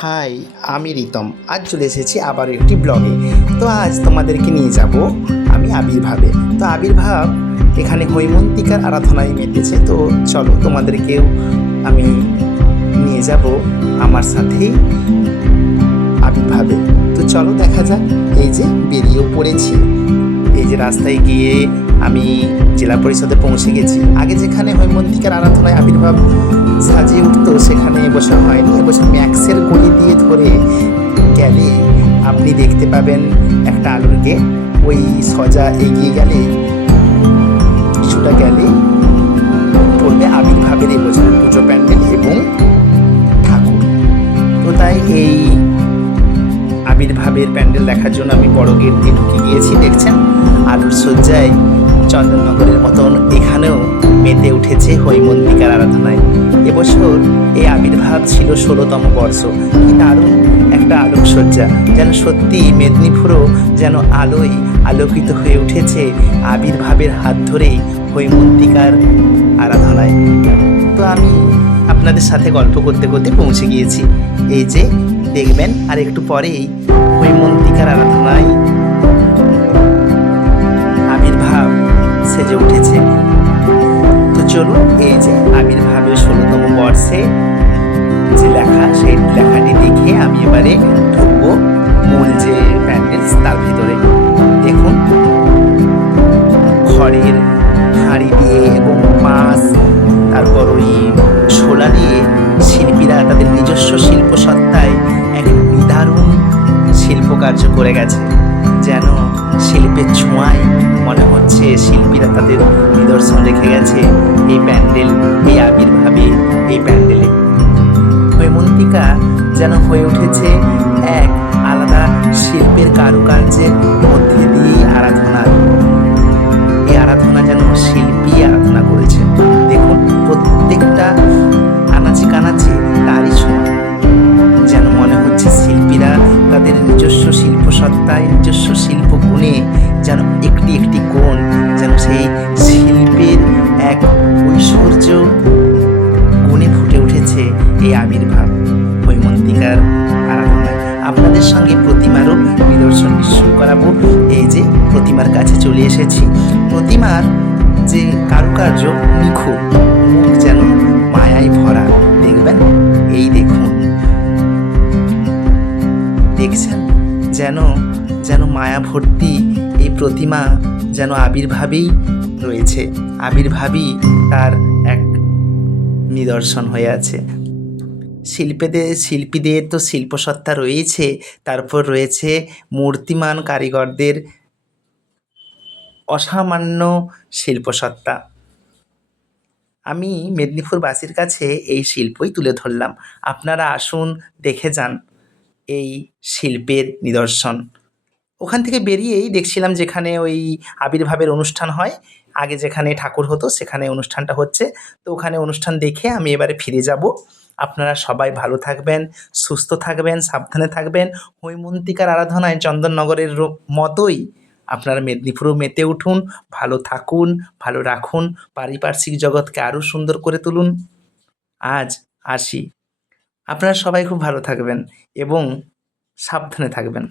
High, আমি রিতম। আজ চলে এসেছি আবার একটি ব্লগে। তো আজ তোমাদেরকে নিয়ে যাব আমি আবির্ভাবে। তো আবির্ভাব এখানে হৈমন্তিকার আরাধনায় মেতেছে। তো চলো তোমাদেরকেও আমি নিয়ে যাব আমার সাথেই আবির্ভাবে। তো চলো দেখা যাক। এই যে বেরিয়েও পড়েছি। এই যে রাস্তায় গিয়ে আমি জেলা পরিষদে পৌঁছে গেছি। আগে যেখানে হৈমন্তিকার আরাধনায় আবির্ভাব সাজিয়ে উঠতো সেখানে এবছর হয়নি। এবছর ম্যাক্সের গলি দিয়ে ধরে গেলে আপনি দেখতে পাবেন একটা আলোর গেট। ওই সোজা এগিয়ে গেলে কিছুটা গেলে পড়বে আবির্ভাবের এবছরের পুজো প্যান্ডেল এবং ঠাকুর। তো তাই এই আবির্ভাবের প্যান্ডেল দেখার জন্য আমি বড় গেট দিয়ে ঢুকে গিয়েছি। দেখছেন আলোর সজ্জায় চন্দননগরের মতন এখানেও মেতে উঠেছে হৈমন্তিকার আরাধনায়। এবছর এই আবির্ভাব ছিল 16তম বর্ষ। কি দারুণ একটা আলোকসজ্জা! যেন সত্যি মেদিনীপুরও যেন আলোয় আলোকিত হয়ে উঠেছে আবির্ভাবের হাত ধরেই হৈমন্তিকার আরাধনায়। তো আমি আপনাদের সাথে গল্প করতে করতে পৌঁছে গিয়েছি। এই যে দেখবেন আর একটু পরেই হৈমন্তিকার আরাধনায় আবির্ভাব সেজে উঠেছে। তো চলুন, এই যে আবির্ভাবের 16তম বর্ষে যে লেখা, সেই লেখাটি দেখে আমি এবারে ঢুকবো মূল যে প্যান্ডেল তার ভিতরে। দেখুন খড়ের হাঁড়ি দিয়ে এবং মাছ, তারপর ওই ছোলা দিয়ে শিল্পীরা তাদের নিজস্ব শিল্প সত্তায় এক নিদারুণ শিল্পকার্য করে গেছে। যেন শিল্পের ছোঁয়ায় মনে হচ্ছে শিল্পীরা তাদের নিদর্শন রেখে গেছে এই প্যান্ডেল, এই আবির্ভাবে, এই প্যান্ডেলে। হৈমন্তিকা যেন হয়ে উঠেছে এক আলাদা শিল্পের কারুকার্যের মধ্যে দিয়েই আরাধনার। এই আরাধনা যেন শিল্পী আরাধনা করেছে। দেখুন প্রত্যেকটা আনাচে কানাচে তারই ছোঁয়া। যেন মনে হচ্ছে শিল্পীরা তাদের নিজস্ব শিল্প সত্তায়, নিজস্ব শিল্প গুণে যেন একটি একটি কোণ যেন সেই শিল্পের এক ঐশ্বর্য গুণে ফুটে উঠেছে এই আবির্ভাব হৈমন্তিকার আরাধনায়। আপনাদের সঙ্গে প্রতিমারও নিদর্শন নিশ্চয় করাবো। এই যে প্রতিমার কাছে চলে এসেছি। প্রতিমার যে কারুকার্য নিখুঁত, মুখ যেন মায়ায় ভরা। দেখবেন, এই দেখুন, দেখছেন যেন যেন মায়া ভর্তি এই প্রতিমা, যেন আবির্ভাবেই রয়েছে, আবির্ভাবই তার এক নিদর্শন হয়ে আছে। শিল্পীদের তো শিল্পসত্তা রয়েছে, তারপর রয়েছে মূর্তিমান কারিগরদের অসামান্য শিল্পসত্তা। আমি মেদিনীপুরবাসীর কাছে এই শিল্পই তুলে ধরলাম। আপনারা আসুন, দেখে যান এই শিল্পের নিদর্শন। ওখান থেকে বেরিয়েই দেখছিলাম যেখানে ওই আবির্ভাবের অনুষ্ঠান হয়, আগে যেখানে ঠাকুর হতো সেখানে অনুষ্ঠানটা হচ্ছে। তো ওখানে অনুষ্ঠান দেখে আমি এবারে ফিরে যাব। আপনারা সবাই ভালো থাকবেন, সুস্থ থাকবেন, সাবধানে থাকবেন। হৈমন্তিকার আরাধনায় চন্দননগরের মতোই আপনারা মেদিনীপুরেও মেতে উঠুন। ভালো থাকুন, ভালো রাখুন, পারিপার্শ্বিক জগৎকে আরও সুন্দর করে তুলুন। আজ আসি। আপনারা সবাই খুব ভালো থাকবেন এবং সাবধানে থাকবেন।